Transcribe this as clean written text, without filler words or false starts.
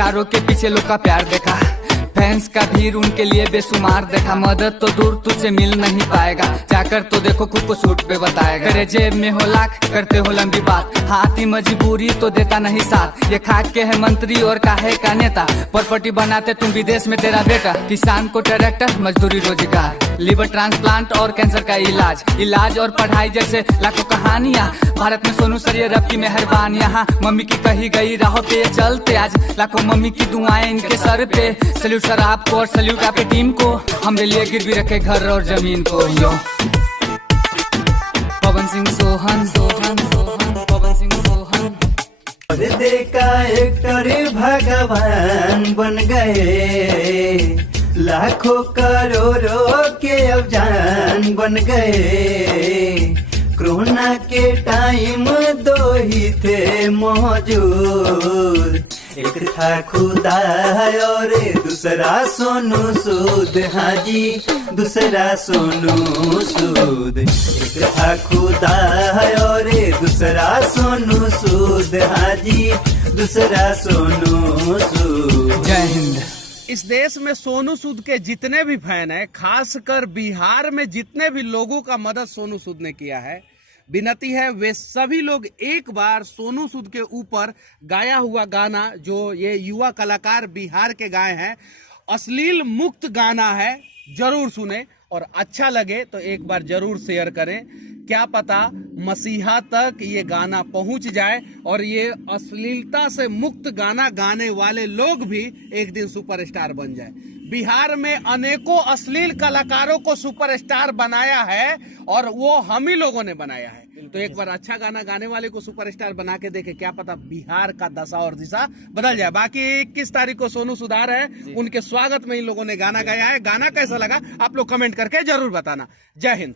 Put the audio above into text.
स्टारों के पीछे लोग का प्यार देखा, फैंस का भीड़ उनके लिए बेशुमार देखा। मदद तो दूर तुझसे मिल नहीं पाएगा, जाकर तो देखो खुद को सूट पे बताएगा। तेरे जेब में हो लाख करते हो लंबी बात, हाथी मजबूरी तो देता नहीं साथ। ये खाक के है मंत्री और काहे का नेता, प्रॉपर्टी बनाते तुम विदेश में तेरा बेटा। किसान को ट्रैक्टर, मजदूरी रोजगार, लिवर ट्रांसप्लांट और कैंसर का इलाज और पढ़ाई जैसे लाखों कहानियाँ। भारत में सोनू सर ये रब की मेहरबान, यहाँ मम्मी की कही गई राहों पे चलते आज लाखों मम्मी की दुआएं इनके सर पे। सल्यूट सर आपको और सल्यूट आपकी टीम को, हमने लिए गिरवी रखे घर और जमीन को। यो पवन सिंह सोहन पवन सिंह सोहन। पर्दे का एक्टर भगवान बन गए, लाखों करोड़ों के अब जान बन गए। कोरोना के टाइम दो ही थे मौजूद, एक था खुदा और दूसरा सोनू सूद। हाँ जी, दूसरा सोनू सूद। एक था खुदा और दूसरा सोनू सूद। हाँ जी, दूसरा सोनू सूद। जय हिंद। इस देश में सोनू सूद के जितने भी फैन हैं, खासकर बिहार में जितने भी लोगों का मदद सोनू सूद ने किया है, विनती है वे सभी लोग एक बार सोनू सूद के ऊपर गाया हुआ गाना जो ये युवा कलाकार बिहार के गाए हैं, अश्लील मुक्त गाना है, जरूर सुने और अच्छा लगे तो एक बार जरूर शेयर करें। क्या पता मसीहा तक ये गाना पहुंच जाए और ये अश्लीलता से मुक्त गाना गाने वाले लोग भी एक दिन सुपरस्टार बन जाए। बिहार में अनेकों अश्लील कलाकारों को सुपरस्टार बनाया है और वो हम ही लोगों ने बनाया है। तो एक बार अच्छा गाना गाने वाले को सुपरस्टार बना के देखे, क्या पता बिहार का दशा और दिशा बदल जाए। बाकी 21 तारीख को सोनू सुधार है, उनके स्वागत में इन लोगों ने गाना गाया है। गाना कैसा लगा आप लोग कमेंट करके जरूर बताना। जय हिंद।